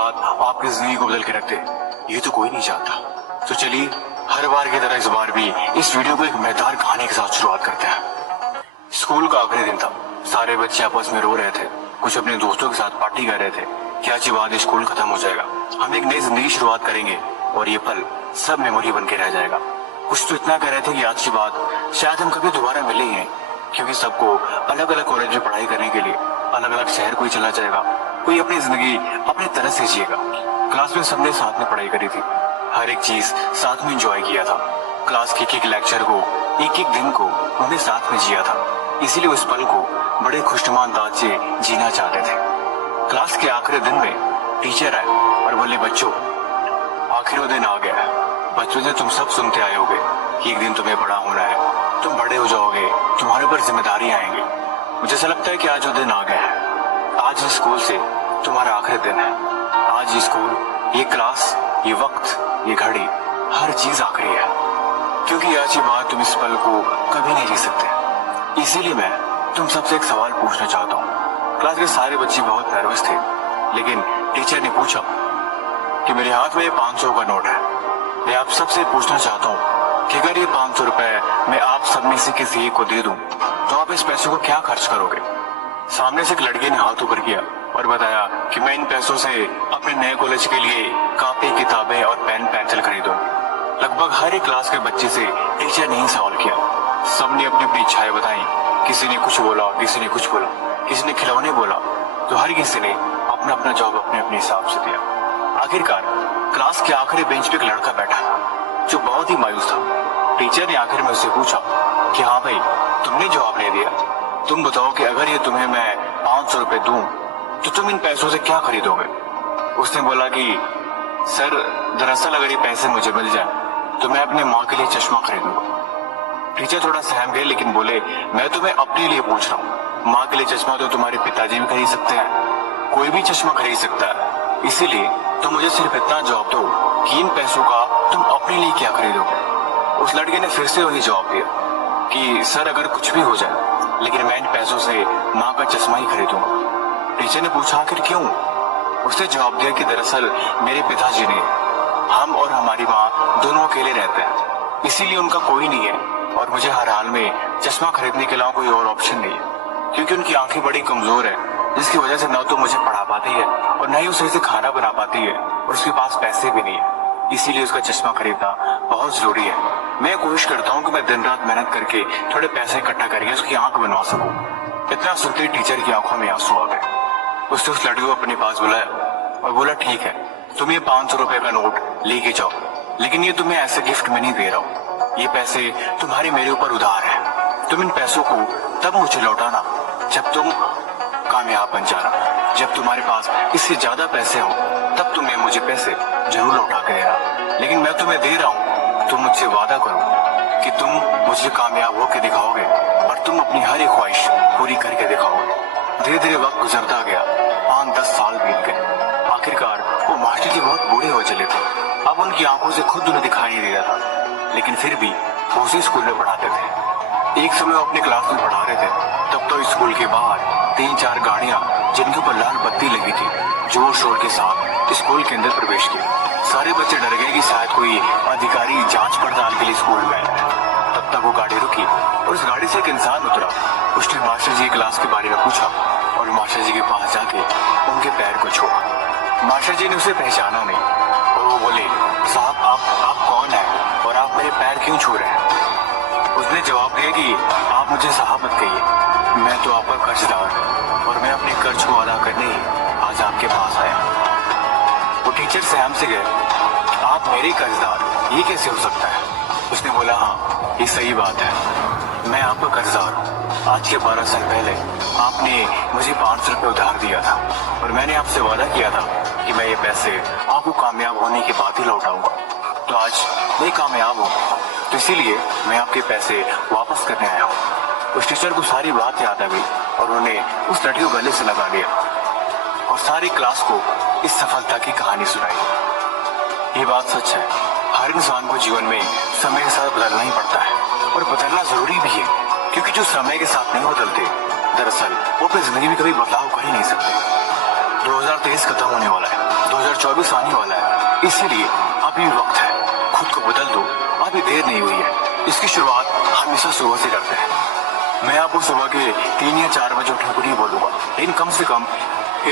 बाद आपकी जिंदगी को बदल के रख दे, ये तो कोई नहीं चाहता। तो चलिए हर बार की तरह इस बार भी इस वीडियो को एक मजेदार कहानी के साथ शुरुआत करते हैं। स्कूल का आखिरी दिन था। सारे बच्चे आपस में रो रहे थे, कुछ अपने दोस्तों के साथ पार्टी कर रहे थे कि आज के बाद स्कूल खत्म हो जाएगा, हम एक नई जिंदगी शुरुआत करेंगे और ये पल सब मेमोरी बन के रह जाएगा। कुछ तो इतना कह रहे थे कि आज के बाद शायद हम कभी दोबारा मिले ही नहीं, क्योंकि सबको अलग अलग कॉलेज में पढ़ाई करने के लिए अलग अलग शहर कोई चला जाएगा, कोई अपनी जिंदगी अपनी तरह से जिएगा। क्लास में सबने साथ में पढ़ाई करी थी, हर एक चीज साथ में एंजॉय किया था। क्लास के एक लेक्चर को, एक दिन को उन्हें साथ में जिया था, इसीलिए उस पल को बड़े खुशनुमा अंदाज से जीना चाहते थे। क्लास के आखिरी दिन में टीचर आए और बोले, बच्चों आखिरी दिन आ गया है। बच्चों से तुम सब सुनते आए होगे कि एक दिन तुम्हें बड़ा होना है, तुम बड़े हो जाओगे, तुम्हारे ऊपर जिम्मेदारी आएंगी। मुझे ऐसा लगता है कि आज वो दिन आ गया है। आज इस स्कूल से तुम्हारा आखिरी दिन है। आज ये स्कूल, ये क्लास, ये वक्त, ये घड़ी, हर चीज आखिरी है, क्योंकि आज के बाद तुम इस पल को कभी नहीं जी सकते। इसीलिए मैं तुम सबसे एक सवाल पूछना चाहता हूँ। क्लास के सारे बच्चे बहुत नर्वस थे, लेकिन टीचर ने पूछा कि मेरे हाथ में 500 का नोट है। मैं आप सबसे पूछना चाहता हूँ कि अगर ये 500 रुपए मैं आप सब में से किसी एक को दे दूं, तो आप इस पैसों को क्या खर्च करोगे? सामने से एक लड़के ने हाथ ऊपर किया और बताया कि मैं इन पैसों से अपने नए कॉलेज के लिए कॉपी, किताबें और पेन पेंसिल खरीदूंगा। लगभग हर एक क्लास के बच्चे से टीचर ने ही सवाल किया। सबने अपनी अपनी इच्छाएं बताई। किसी ने कुछ बोला, किसी ने कुछ बोला, किसी ने खिलौने बोला, तो हर किसी ने अपना अपना जवाब अपने अपने हिसाब से दिया। आखिरकार क्लास के आखिरी बेंच पे एक लड़का बैठा जो बहुत ही मायूस था। टीचर ने आखिर में उससे पूछा कि हाँ भाई, तुमने जवाब नहीं दिया, तुम बताओ कि अगर ये तुम्हें मैं 500 रुपए दूं, तो तुम इन पैसों से क्या खरीदोगे? उसने बोला कि सर, दरअसल अगर ये पैसे मुझे मिल जाए तो मैं अपने माँ के लिए चश्मा खरीदूंगा। टीचर थोड़ा सहम गए, लेकिन बोले, मैं तुम्हें अपने लिए पूछ रहा हूँ। माँ के लिए चश्मा तो तुम्हारे पिताजी भी खरीद सकते हैं, कोई भी चश्मा खरीद सकता है। इसीलिए तुम मुझे सिर्फ इतना जवाब दो कि इन पैसों का तुम अपने लिए क्या खरीदोगे? उस लड़के ने फिर से वही जवाब दिया कि सर, अगर कुछ भी हो जाए, लेकिन मैं इन पैसों से माँ का चश्मा ही खरीदूंगा। टीचर ने पूछा, आखिर क्यों? उसने जवाब दिया कि दरअसल मेरे पिताजी ने, हम और हमारी माँ दोनों अकेले रहते हैं, इसीलिए उनका कोई नहीं है और मुझे हर हाल में चश्मा खरीदने के अलावा कोई और ऑप्शन नहीं है, क्योंकि उनकी आंखें बड़ी कमजोर है, जिसकी वजह से न तो मुझे पढ़ा पाती है और न ही उसे से खाना बना पाती है, और उसके पास पैसे भी नहीं है। इसीलिए उसका चश्मा खरीदना बहुत जरूरी है। मैं कोशिश करता हूँ कि मैं दिन रात मेहनत करके थोड़े पैसे इकट्ठा करके उसकी आंख बनवा सकूं। इतना सुनते ही टीचर की आंखों में आंसू आ गए। उसने उस लड़की को अपने पास बुलाया और बोला, ठीक है, तुम ये 500 रुपए का नोट लेके जाओ, लेकिन ये तुम्हें ऐसे गिफ्ट में नहीं दे रहा हूँ। ये पैसे तुम्हारे मेरे ऊपर उधार है। तुम इन पैसों को तब मुझे लौटाना जब तुम कामयाब बन जाना। जब तुम्हारे पास इससे ज्यादा पैसे हो, तब तुम्हें मुझे पैसे जरूर लौटा के देना। लेकिन मैं तुम्हें दे रहा हूँ, तुम मुझसे वादा करो कि तुम मुझे कामयाब होकर दिखाओगे और तुम अपनी हर एक ख्वाहिश पूरी करके दिखाओगे। धीरे धीरे वक्त गुजरता गया, 5-10 साल बीत गए। आखिरकार वो मास्टर जी बहुत बूढ़े हो चले थे। अब उनकी आंखों से खुद उन्हें दिखाई नहीं दे रहा था, लेकिन फिर भी वो उसी स्कूल में पढ़ाते थे। एक समय वो अपने क्लास में पढ़ा रहे थे, तब तो स्कूल के बाहर 3-4 गाड़ियां जिनके ऊपर लाल बत्ती लगी थी, जोर शोर के साथ स्कूल के अंदर प्रवेश किया। सारे बच्चे डर गए कि शायद कोई अधिकारी जांच पड़ताल के लिए स्कूल में आया। तब तक वो गाड़ी रुकी और उस गाड़ी से एक इंसान उतरा। उसने मास्टर जी की क्लास के बारे में पूछा और मास्टर जी के पास जाके उनके पैर को छुआ। मास्टर जी ने उसे पहचाना नहीं और वो बोले, साहब, आप कौन हैं और आप मेरे पैर क्यों छू रहे हैं? उसने जवाब दिया कि आप मुझे साहब मत कहिए, मैं तो आपका कर्जदार और मैं अपने कर्ज को अदा करने ही आज आपके पास आया। वो टीचर सहम से गए, आप मेरे कर्जदार, ये कैसे हो सकता है? उसने बोला, हाँ, ये सही बात है, मैं आपका कर्जदार हूँ। आज के 12 साल पहले आपने मुझे 500 रुपये उधार दिया था और मैंने आपसे वादा किया था कि मैं ये पैसे आपको कामयाब होने के बाद ही लौटाऊंगा। तो आज मैं कामयाब हूँ, तो इसीलिए मैं आपके पैसे वापस करने आया हूँ। उस टीचर को सारी बात याद आ गई और उन्होंने उस लड़की को गले से लगा लिया और सारी क्लास को इस सफलता की कहानी सुनाई। ये बात सच है, हर इंसान को जीवन में समय के साथ बदलना ही पड़ता है और बदलना जरूरी भी है, क्योंकि जो समय के साथ नहीं बदलते, दरअसल वो अपनी जिंदगी में कभी बदलाव कर ही नहीं सकते। 2023 खत्म होने वाला है, 2024 आने वाला है, इसीलिए अभी वक्त है, खुद को बदल दो, अभी देर नहीं हुई है। इसकी शुरुआत हमेशा सुबह से करते हैं। मैं आपको सुबह के 3 या 4 बजे उठने को नहीं बोलूंगा, लेकिन कम से कम